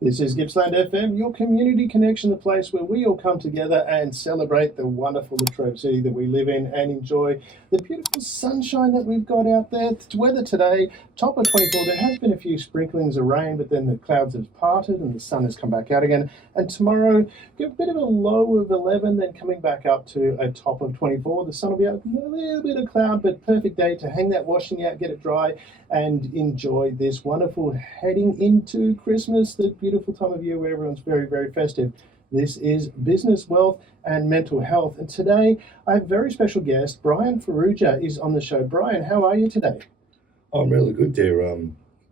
This is Gippsland FM, your community connection, the place where we all come together and celebrate the wonderful Latrobe City that we live in and enjoy the beautiful sunshine that we've got out there. The weather today, top of 24. There has been a few sprinklings of rain, but then the clouds have parted and the sun has come back out again. And tomorrow, get a bit of a low of 11, then coming back up to a top of 24. The sun will be out, a little bit of cloud, but perfect day to hang that washing out, get it dry, and enjoy this wonderful heading into Christmas, the beautiful time of year where everyone's very, very festive. This is Business, Wealth and Mental Health. And today I have a very special guest. Brian Ferrugia is on the show. Brian, how are you today? I'm really good there,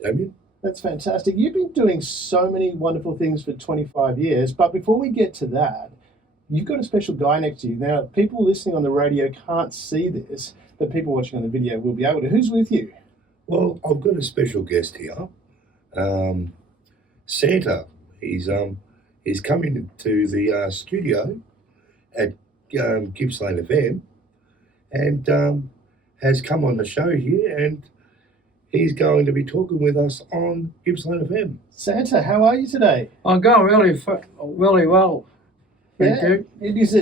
Damien. That's fantastic. You've been doing so many wonderful things for 25 years. But before we get to that, you've got a special guy next to you. Now, people listening on the radio can't see this, but people watching on the video will be able to. Who's with you? Well, I've got a special guest here, Santa. He's coming to the studio at Gippsland FM and has come on the show here, and he's going to be talking with us on Gippsland FM. Santa, how are you today? I'm going really well. Thank you. It is.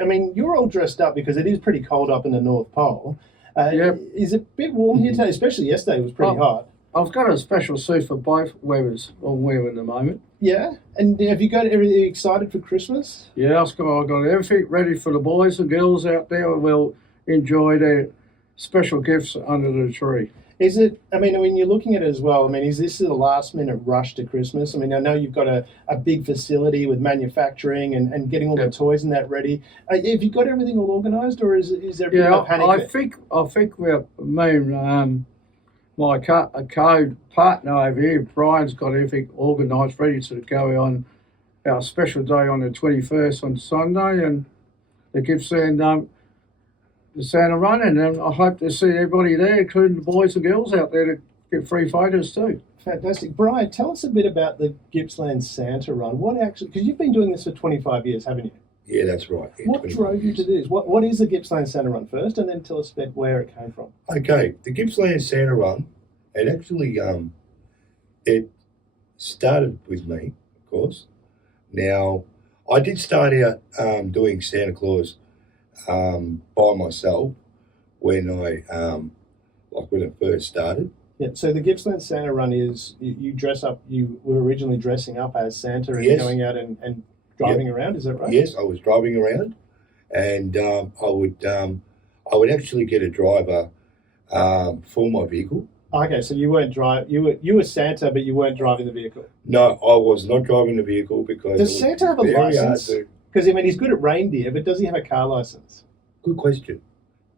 I mean, you're all dressed up because it is pretty cold up in the North Pole. Yep. Is it a bit warm here today? Especially yesterday, it was pretty hot. I've got a special suit for both weathers I'm wearing at the moment. Yeah, and have you got everything excited for Christmas? Yeah, I've got everything ready for the boys and girls out there who will enjoy their special gifts under the tree. Is it, I mean, when you're looking at it as well, I mean, is this the last minute rush to Christmas? I mean, I know you've got a big facility with manufacturing and getting all the toys and that ready. Have you got everything all organised, or is there a bit of a panic? I think we're, my co-partner over here, Brian's got everything organised, ready to go on our special day on the 21st on Sunday, and the gifts and the Santa run, and I hope to see everybody there, including the boys and girls out there, to get free photos too. Fantastic. Brian, tell us a bit about the Gippsland Santa run. What actually, because you've been doing this for 25 years, haven't you? Yeah, that's right. Yeah, what drove you to this? What is the Gippsland Santa run first, and then tell us about where it came from? Okay, the Gippsland Santa run, it actually it started with me, of course. Now, I did start out doing Santa Claus by myself when when it first started. Yeah, so the Gippsland Santa run is you dress up. You were originally dressing up as Santa and Yes. going out and driving around. Is that right? Yes, I was driving around, and I would actually get a driver for my vehicle. Okay, so you weren't you were Santa, but you weren't driving the vehicle. No, I was not driving the vehicle because Does Santa have a very hard license? to- Because I mean, he's good at reindeer, but does he have a car license? Good question.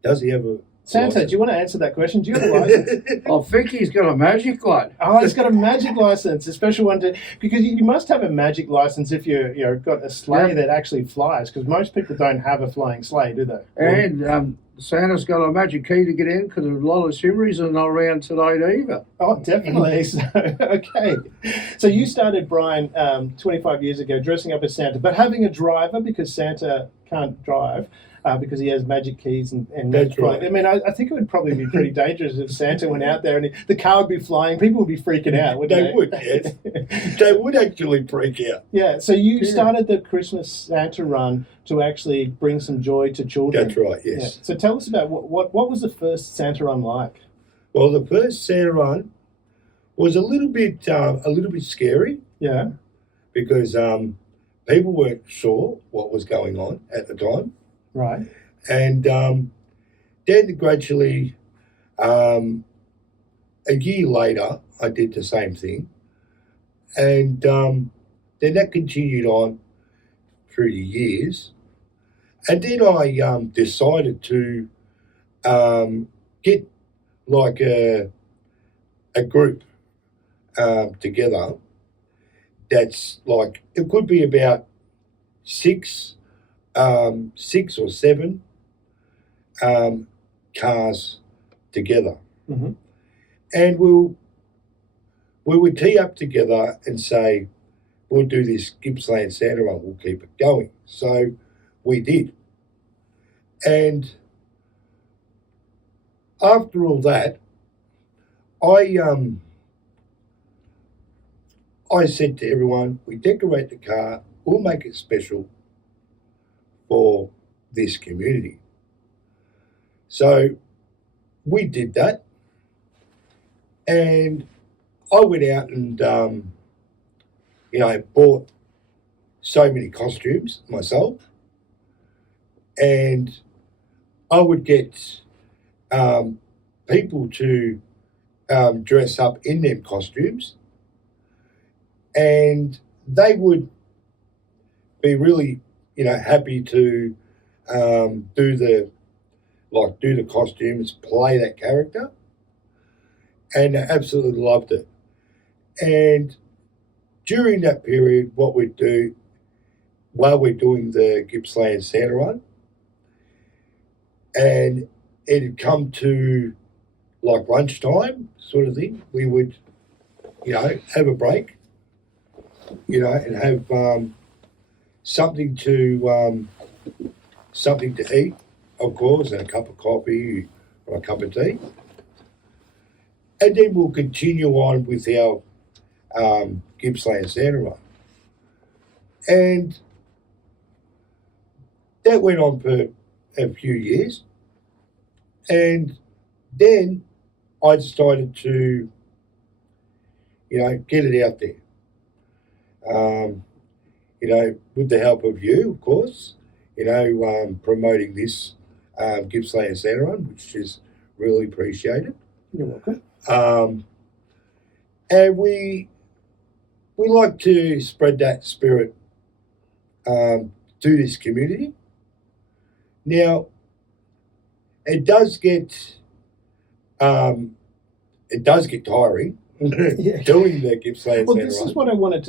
Does he have a Santa, license? do you want to answer that question? Do you have a license? I think he's got a magic one. Oh, he's got a magic license, a special one because you must have a magic license if you're got a sleigh Yeah. that actually flies. Because most people don't have a flying sleigh, do they? And Santa's got a magic key to get in because a lot of shimmeries are not around today either. Oh, definitely. So, okay. So you started, Brian, 25 years ago, dressing up as Santa, but having a driver because Santa can't drive. Because he has magic keys and That's right. I mean, I think it would probably be pretty dangerous if Santa went out there and the car would be flying. People would be freaking out, wouldn't they? They would, yes. They would actually freak out. Yeah, so you started the Christmas Santa run to actually bring some joy to children. That's right, yes. Yeah. So tell us about what was the first Santa run like? Well, the first Santa run was a little bit scary Yeah. because people weren't sure what was going on at the time. Right. And then gradually, a year later, I did the same thing. And then that continued on through the years. And then I decided to get like a group together that's like, it could be about six or seven cars together, Mm-hmm. and we would tee up together and say, we'll do this Gippsland Santa run, we'll keep it going. So we did, and after all that, I I said to everyone, we decorate the car, we'll make it special for this community. So we did that, and I went out and bought so many costumes myself, and I would get people to dress up in them costumes, and they would be really, happy to do the costumes, play that character, and they absolutely loved it. And during that period, what we'd do while we're doing the Gippsland Santa Run, and it'd come to like lunchtime sort of thing, we would, have a break, and have something to eat, of course, and a cup of coffee or a cup of tea. And then we'll continue on with our Gippsland Santa Run. And that went on for a few years. And then I decided to, get it out there. With the help of you, of course, promoting this Gippsland Santa Run, which is really appreciated. You're welcome. And we like to spread that spirit to this community. Now, it does get tiring Yeah. doing the Gippsland Well, Santa this Run. is what I wanted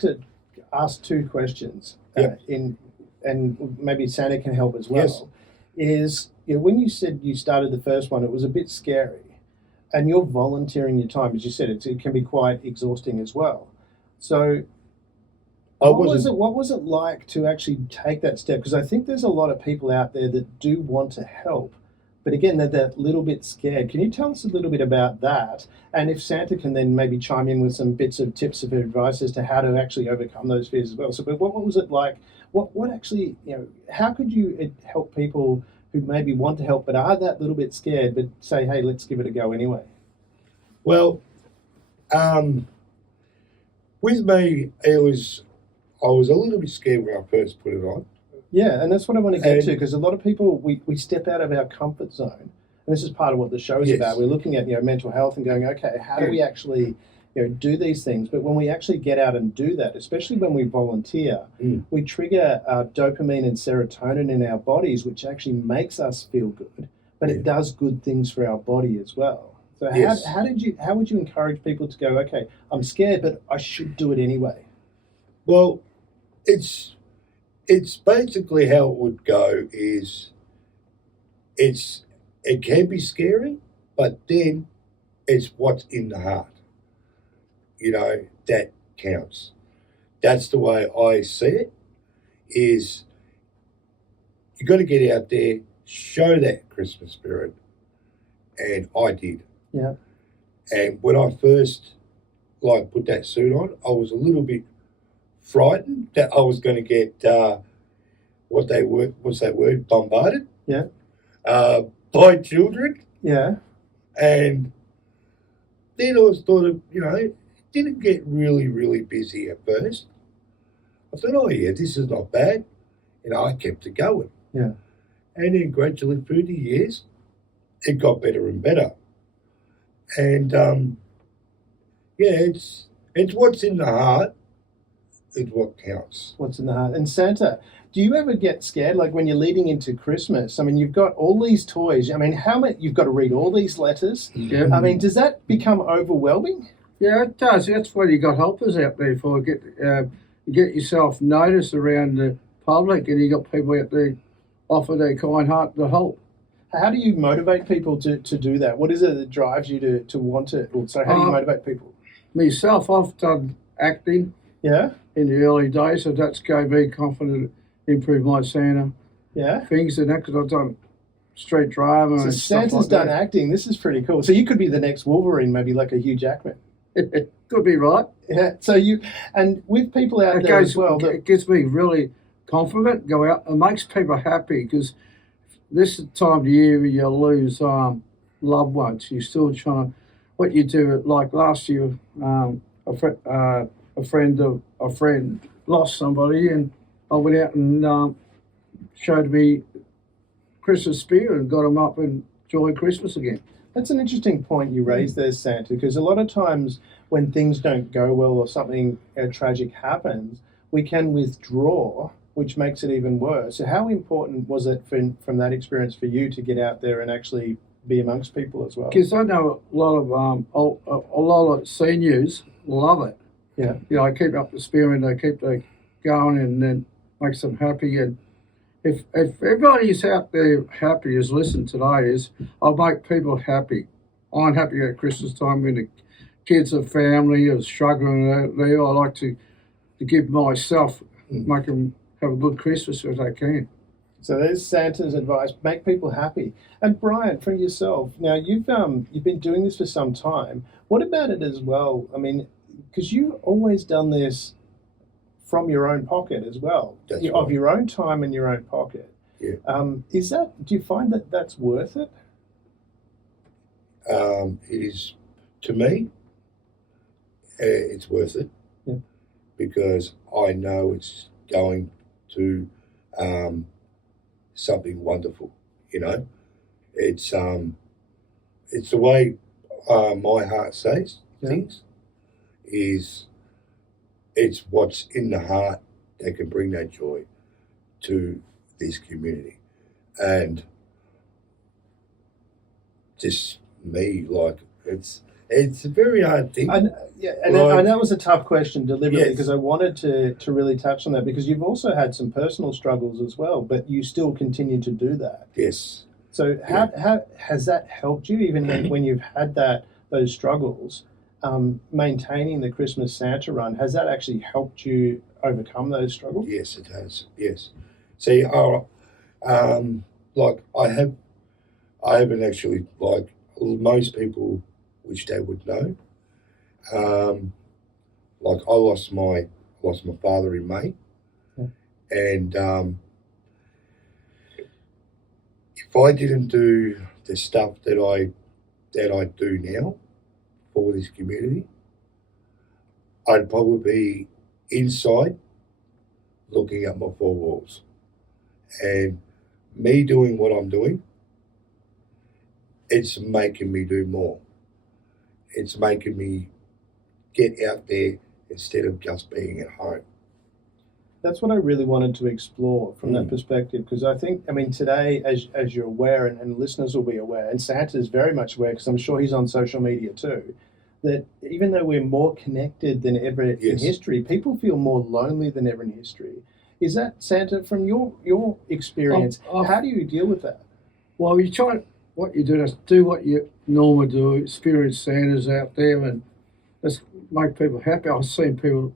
to ask two questions. Yep. And maybe Santa can help as well. Yes. Is when you said you started the first one, it was a bit scary, and you're volunteering your time, as you said, it can be quite exhausting as well. So, what was it like to actually take that step? Because I think there's a lot of people out there that do want to help, but again, they're that little bit scared. Can you tell us a little bit about that? And if Santa can then maybe chime in with some bits of tips of advice as to how to actually overcome those fears as well. So, but what was it like? What actually, how could you help people who maybe want to help but are that little bit scared, but say, hey, let's give it a go anyway? Well, with me, I was a little bit scared when I first put it on. Yeah, and that's what I want to get And- to, because a lot of people, we step out of our comfort zone. And this is part of what the show is Yes. about. We're looking at mental health and going, okay, how do we actually do these things? But when we actually get out and do that, especially when we volunteer, we trigger dopamine and serotonin in our bodies, which actually makes us feel good, but it does good things for our body as well. So Yes. how would you encourage people to go, okay, I'm scared, but I should do it anyway? Well, it's basically how it would go is it can be scary, but then it's what's in the heart. That counts. That's the way I see it, is you got to get out there, show that Christmas spirit. And I did. Yeah. And when I first put that suit on, I was a little bit frightened that I was going to get what's that word? Bombarded. Yeah. By children, Yeah. and then I was it didn't get really, really busy at first. I thought, oh yeah, this is not bad. I kept it going. Yeah. And then gradually through the years, it got better and better. And it's what's in the heart is what counts. What's in the heart? And Santa, do you ever get scared? Like when you're leading into Christmas, I mean, you've got all these toys. I mean, how many? You've got to read all these letters. Yeah. I mean, does that become overwhelming? Yeah, it does. That's why you got helpers out there for. Get yourself noticed around the public, and you got people out there offer their kind heart to help. How do you motivate people to do that? What is it that drives you to want to? So how do you motivate people? Myself, I've done acting Yeah, in the early days, so that's gave me confidence, improve my Santa yeah. things and that, because I've done street drama So and stuff Santa's like done that. acting. This is pretty cool. So you could be the next Wolverine, maybe like a Hugh Jackman. Could be right. Yeah. So you and with people out It there goes as well. That, it gets me really confident, go out, and makes people happy because this is the time of the year where you lose loved ones. You're still trying to, what you do, like last year, a friend of a friend lost somebody, and I went out and showed me Christmas spirit and got them up and enjoy Christmas again. that's an interesting point you raised there, Santa, because a lot of times when things don't go well or something tragic happens, we can withdraw, which makes it even worse. So how important was it from that experience for you to get out there and actually be amongst people as well? Because I know a lot of a lot of seniors love it. Yeah. You know, I keep up the spirit, they keep going, and then makes them happy. And if everybody's out there happy as listen today is, I'll make people happy. I'm happy at Christmas time when the kids are family are struggling there. I like to give myself, make them have a good Christmas if they can. So there's Santa's advice: make people happy. And Brian, from yourself, now you've been doing this for some time. What about it as well? I mean, because you've always done this from your own pocket as well, That's of right. your own time in your own pocket. Yeah. Is that? Do you find that that's worth it? It is, to me, it's worth it. Yeah. Because I know it's going to something wonderful. You know, it's the way my heart says Yeah. things. It's what's in the heart that can bring that joy to this community, and just me, like it's a very hard thing. And yeah, and Like- I know it was a tough question deliberately Yes. because I wanted to really touch on that because you've also had some personal struggles as well, but you still continue to do that. Yes. So how has that helped you even when you've had those struggles? Maintaining the Christmas Santa run, has that actually helped you overcome those struggles? Yes, it has. Yes. See, like I haven't actually, like most people, which they would know. Like I lost my father in May, Yeah. and if I didn't do the stuff that I do now for this community, I'd probably be inside looking at my four walls. And me doing what I'm doing, it's making me do more. It's making me get out there instead of just being at home. That's what I really wanted to explore from that perspective because I mean, today, as you're aware, and listeners will be aware, and Santa's very much aware because I'm sure he's on social media too, that even though we're more connected than ever in Yes. history, people feel more lonely than ever in history. Is that, Santa, from your experience, how do you deal with that? Well, you try what you do is do what you normally do. Experience Santas out there and just make people happy. I've seen people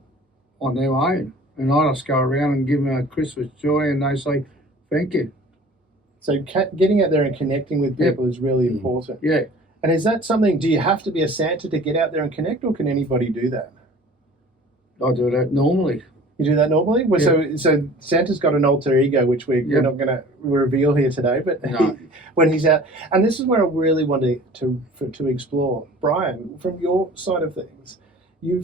on their own, and I just go around and give them a Christmas joy, and they say thank you. So getting out there and connecting with Yep. people is really important. Yeah, And is that something, do you have to be a Santa to get out there and connect, or can anybody do that? I do that normally. You do that normally? Well, Yeah. so Santa's got an alter ego, which we're Yeah. not going to reveal here today, but No. when he's out, and this is where I really wanted to explore. Brian, from your side of things, you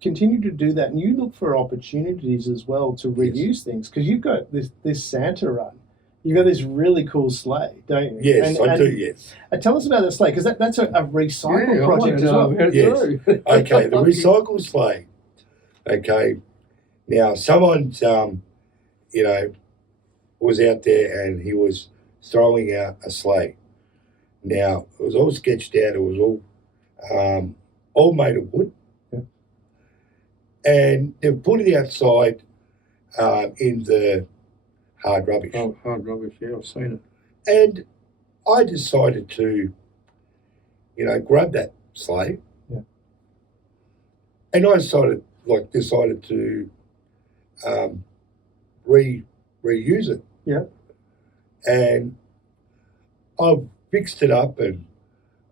continue to do that, and you look for opportunities as well to reuse things because you've got this Santa run. You've got this really cool sleigh, don't you? Yes, I do, yes. And tell us about the sleigh because that's a recycle Yeah, I project wanna as know well. about it Yes. too. Okay, the recycle sleigh. Okay, now someone, was out there and he was throwing out a sleigh. Now it was all sketched out. It was all made of wood, Yeah. and they put it outside in the hard rubbish. Oh, hard rubbish. Yeah, I've seen it. And I decided to, grab that sleigh. Yeah. And I decided to reuse it. Yeah. And I fixed it up, and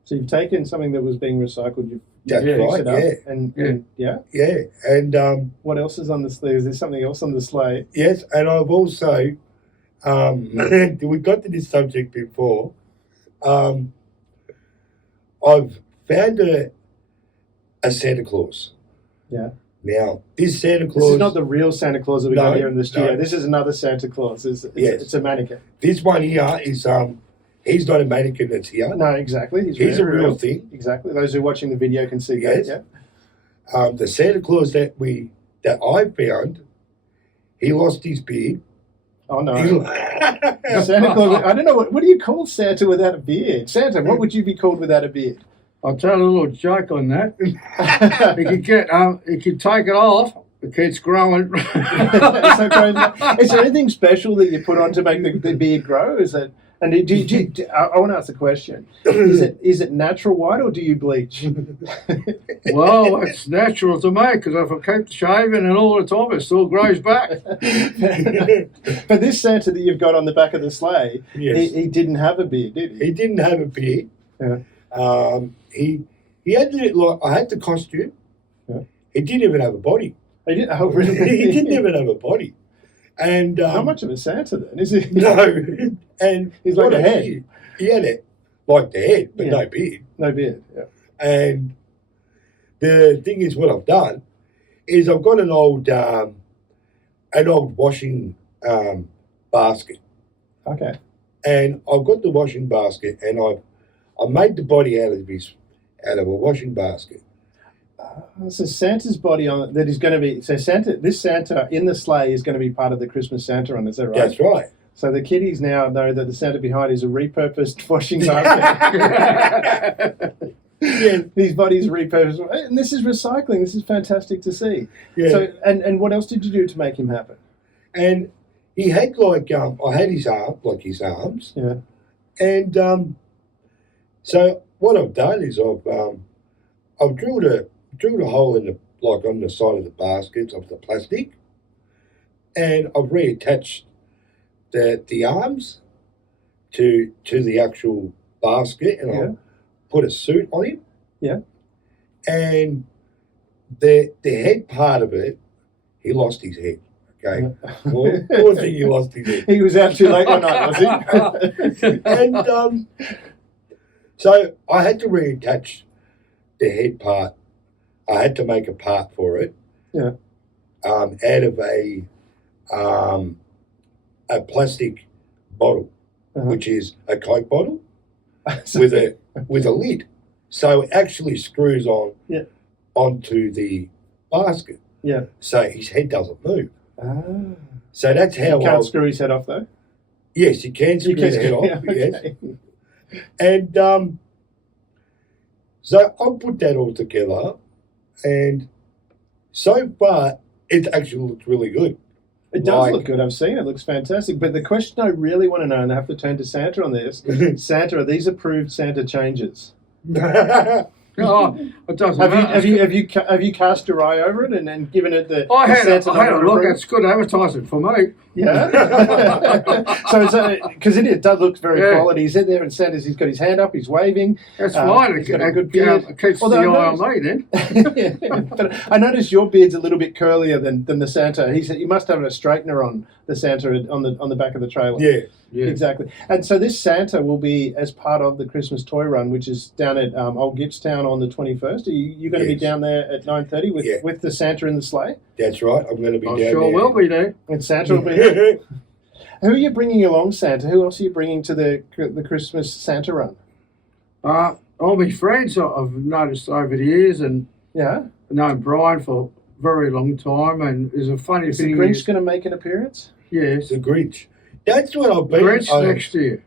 So you've taken something that was being recycled, you've That's Yeah, Fix right. it up. Yeah, And yeah. yeah, and What else is on the sleigh? Is there something else on the sleigh? yes, and I've also we got to this subject before. I've found a Santa Claus. Yeah. Now, this Santa This Claus, is not the real Santa Claus that we No, got here in the studio. no. This is another Santa Claus. Yes. It's a mannequin. this one here is he's not a mannequin that's here. No, exactly. He's He's a very real thing. Exactly. Those who are watching the video can see Yes. that. Yeah. The Santa Claus that I found, he lost his beard. Oh no. He- Santa Claus. I don't know what do you call Santa without a beard? Santa. What would you be called without a beard? I'll tell a little joke on that. You could get, you could take it off. The kid's growing. Is there anything special that you put on to make the beard grow? Is it? And I want to ask a question. Is it natural white or do you bleach? Well, it's natural to me because if I keep shaving and all the time, it still grows back. But this Santa that you've got on the back of the sleigh, Yes. he didn't have a beard, did he? He didn't have a beard. Yeah. He had I had the costume. Yeah. He didn't even have a body. He didn't. Oh, really? He didn't even have a body. And How much of a Santa then? Is he? No, and He's like what a head. beard. He had it like the head, but Yeah. no beard. No beard. Yeah. And the thing is, what I've done is I've got an old washing basket, Okay. and I've got the washing basket, and I made the body out of a washing basket. So Santa's body on that is going to be This Santa in the sleigh is going to be part of the Christmas Santa run. Is that right? That's right. So the kiddies now know that the Santa behind is a repurposed washing basket. Yeah. His body's repurposed, and this is recycling. This is fantastic to see. Yeah. So, and what else did you do to make him happen? And he had I had his arms, Yeah. and so what I've done is I've drilled a hole in on the side of the basket of the plastic, and I've reattached the arms to the actual basket, and Yeah. I've put a suit on him. Yeah. And the head part of it, he lost his head. Okay. Poor thing, he lost his head. He was out too late one night, was he? And so I had to reattach the head part. I had to make a part for it. Yeah. Out of a plastic bottle, which is a Coke bottle with a lid, so it actually screws on Yeah. onto the basket. Yeah. So his head doesn't move. Ah. So that's how You can't screw his head off though. Yes, you can screw the head off. Yes. Okay. And so I put that all together, and so far it actually looks really good. It does Like- look good. I've seen it. It looks fantastic. But the question I really want to know, and I have to turn to Santa on this, Santa, are these approved Santa changes? Oh, it doesn't Have you matter. have you cast your eye over it and then given it the I had Santa a number look. approved? It's good advertising for me. Yeah. So it's because it does look very Yeah. quality. He's in there and Santa's. He's got his hand up. He's waving. That's fine. He's got a good beard. It keeps Although the I eye on noticed- me then. Yeah. But I noticed your beard's a little bit curlier than the Santa. He said you must have a straightener on the Santa on the back of the trailer. Yeah. Yeah. Exactly. And so this Santa will be as part of the Christmas Toy Run, which is down at Old Gippstown on the 21st. Are you going to be Yes. down there at 9:30 with Yeah. with the Santa in the sleigh? That's right. I'm going to be I down sure there. will be there. And Santa will be there. Who are you bringing along, Santa? Who else are you bringing to the Christmas Santa Run? All my friends I've noticed over the years, and Yeah. I've known Brian for a very long time, and there's a funny Is the thing. Grinch going to make an appearance? Yes, The Grinch. That's what I've been. Grinch next year.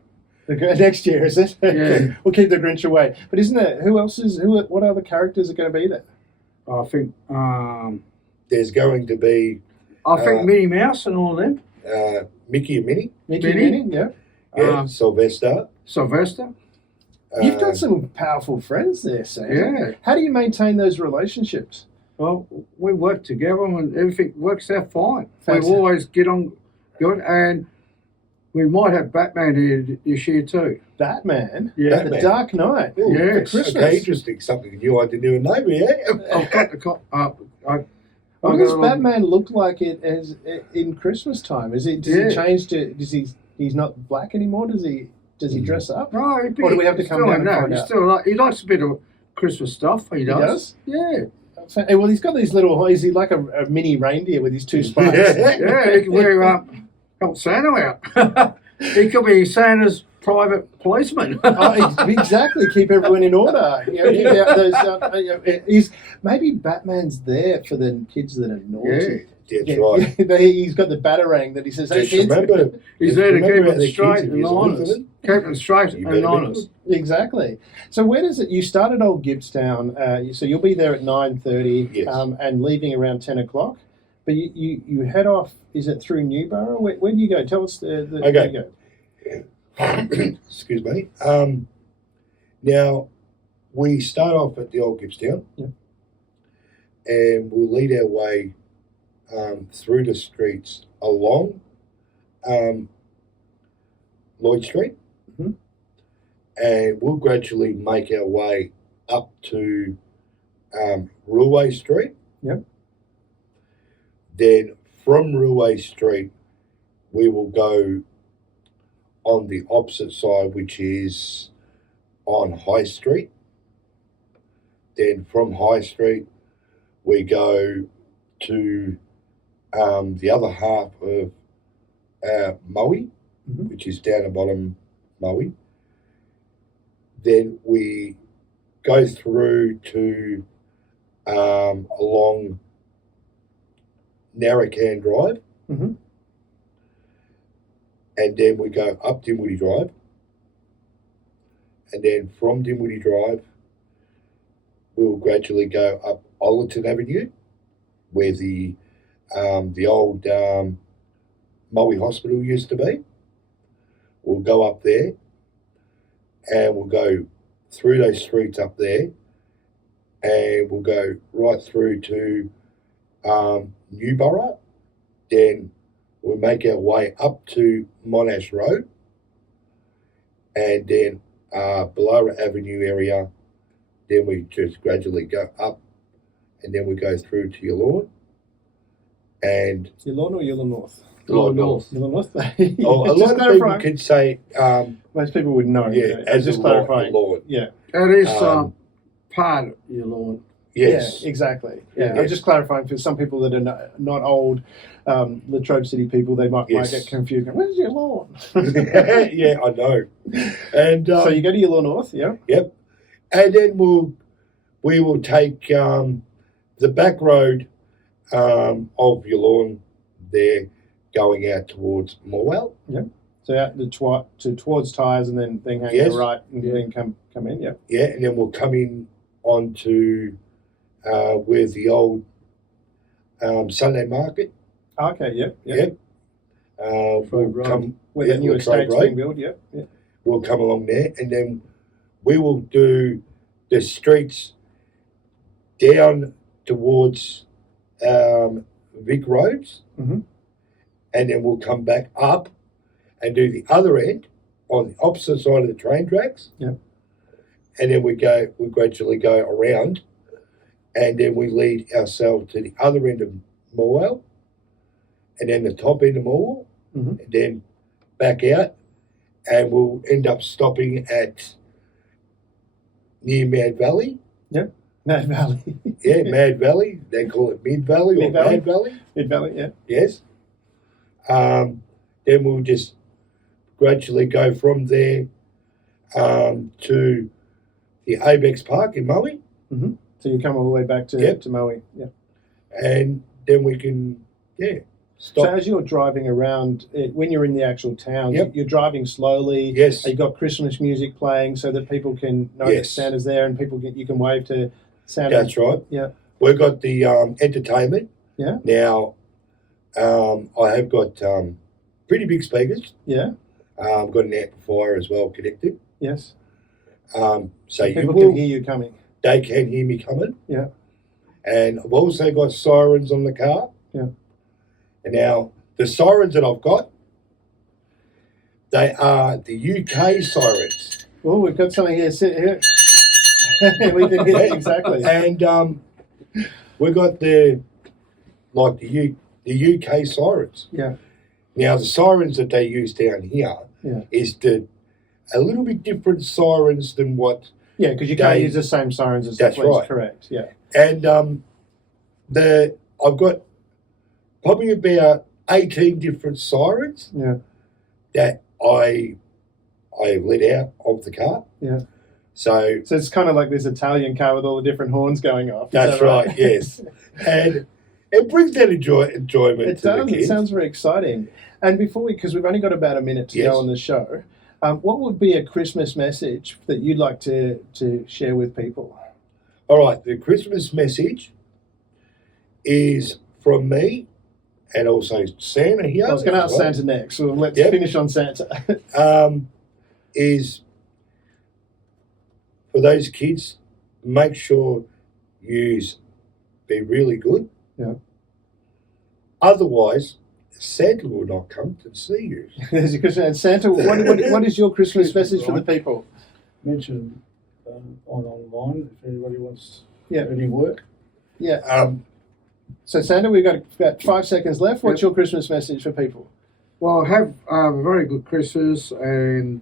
Next year, is it? Yeah. We'll keep the Grinch away. But isn't it? What other characters are going to be there? I think. There's going to be I think Minnie Mouse and all them. Mickey and Minnie. Mickey, Minnie? Minnie, yeah. Yeah. Sylvester. Sylvester. You've Uh, got some powerful friends there, Santa. Yeah. How do you maintain those relationships? Well, we work together and everything works out fine. Fantastic. We always get on good, and We might have Batman here this year too. Batman, Yeah. the Batman. Dark Knight. Ooh, Yes. for Christmas. Okay, interesting. Something new I didn't even know. Yeah. I've got the What does Batman look like it as in Christmas time? Is it does Yeah. he change to? Does he's not black anymore? Does he dress up? No, Or do we have to come down and find out? He likes a bit of Christmas stuff. He does. Yeah. Hey, well, he's got these little. Is he like a mini reindeer with his two spikes? Yeah, he can wear help Santa out. He could be Santa's private policeman. Exactly. Keep everyone in order. Keep out those. He's maybe Batman's there for the kids that are naughty. That's right. He's got the batarang that he says, "Hey, Just kids." remember, He's there to keep remember it the straight kids, if and you're honest. listening. Keep it straight You and better be honest. Exactly. So where does it? You started Old Gibbstown. So you'll be there at 9:30, Yes. and leaving around 10 o'clock. But you head off. Is it through Newborough? Where do you go? Tell us where you go. Excuse me. Now, we start off at the Old Gibbstown, Yep. and we'll lead our way through the streets along Lloyd Street, Mhm. and we'll gradually make our way up to Railway Street. Yep. Then from Railway Street, we will go on the opposite side, which is on High Street. Then from High Street, we go to the other half of Maui, Mhm. which is down the bottom Maui. Then we go through to along Narracan Drive, Mhm. and then we go up Dinwiddie Drive, and then from Dinwiddie Drive, we'll gradually go up Ollerton Avenue, where the old Maui Hospital used to be. We'll go up there, and we'll go through those streets up there, and we'll go right through to Newborough. Then we'll make our way up to Monash Road, and then Ballora Avenue area. Then we just gradually go up, and then we go through to Yallourn, and Yallourn or Yallourn North? Yallourn North. Yallourn North. Oh, a Just lot of people clarifying. could say, Most people would know. as just a clarifying. Lord. Yeah. That is Um, part of your lawn. Yes. Yeah, exactly. Yeah, Yes. I'm just clarifying for some people that are not old Latrobe City people. They might Yes. get confused. Where's your lawn? Yeah, I know. And So you go to Yallourn North, yeah? yep, and then we will take the back road of Yallourn there, going out towards Morwell. So out towards Tyres and then hang Yes. a right and Yeah. then come in, yeah. Yeah, and then we'll come in onto where the old Sunday market. Okay, yeah. Yep. We'll Road. come. Where Yeah, the new Latrobe estate's Road. being built, yeah. We'll come along there, and then we will do the streets down towards Vic Roads, Mhm. and then we'll come back up and do the other end on the opposite side of the train tracks. Yeah. And then we gradually go around, and then we lead ourselves to the other end of Morwell, and then the top end of Morwell, Mhm. and then back out, and we'll end up stopping at near Mad Valley. Mad Valley. Yeah, Mad Valley. They call it Mid Valley or Mid Valley? Mad Valley. Mid Valley, yeah. Yes. Then we'll just gradually go from there to the Abex Park in Maui, So you come all the way back to Yep. to Maui, yeah. and then we can So stop. as you're driving around, when you're in the actual towns, Yep. you're driving slowly. Yes. You've got Christmas music playing so that people can know that Yes. Santa's there and you can wave to Santa. That's right. Yeah. We've got the entertainment. Yeah. Now, I have got pretty big speakers. Yeah. I've got an amplifier as well connected. Yes. So you People will, can hear you coming. they can hear me coming. Yeah. And I've also got sirens on the car. Yeah. And now the sirens that I've got, They are the UK sirens. Oh, we've got something here. Sit here. We can hear it exactly. And we've got the UK sirens. Yeah. Now the sirens that they use down here is a little bit different sirens than what. Yeah, because you can't use the same sirens as the That's police. right. Correct. Yeah. And I've got probably about 18 different sirens Yeah. that I let out of the car. Yeah. So it's kind of like this Italian car with all the different horns going off. Is that's that right? right, yes. And it brings that enjoyment It to the does. It kids. sounds very exciting. And because we've only got about a minute to Yes. go on the show, what would be a Christmas message that you'd like to share with people? All right, the Christmas message is from me and also Santa here. I was going to as ask well. Santa next, so let's Yep. finish on Santa. Is for those kids, make sure you be really good. Yeah. Otherwise, Santa will not come to see you. There's your Christmas. And Santa, what is your Christmas message for the people? Mention online if anybody wants Yeah. any work. Yeah. So Santa, we've got about 5 seconds left. What's your Christmas message for people? Well, have a very good Christmas and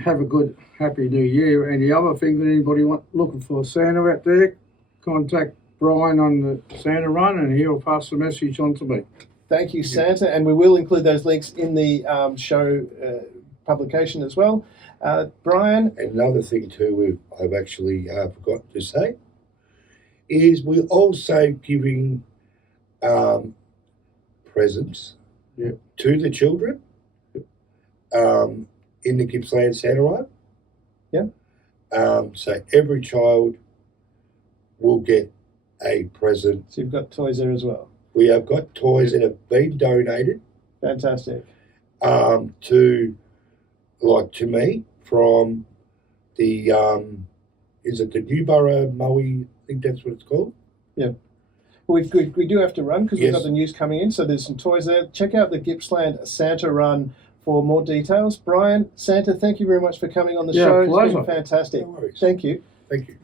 have a good, happy New Year. And the other thing that anybody looking for Santa out there, contact Brian on the Santa Run and he'll pass the message on to me. Thank you, Santa, and we will include those links in the show publication as well. Brian? Another thing too, I've actually forgot to say, is we're also giving presents to the children in the Gippsland Santa Run. Yeah. So every child will get a present. So you've got toys there as well. We have got toys that have been donated Fantastic. to me from the is it the Newborough Moe? I think that's what it's called. Yeah. Well, we do have to run because we've Yes. got the news coming in, so there's some toys there. Check out the Gippsland Santa Run for more details. Brian, Santa, thank you very much for coming on the show. Pleasure. It's been fantastic. No worries. Thank you. Thank you.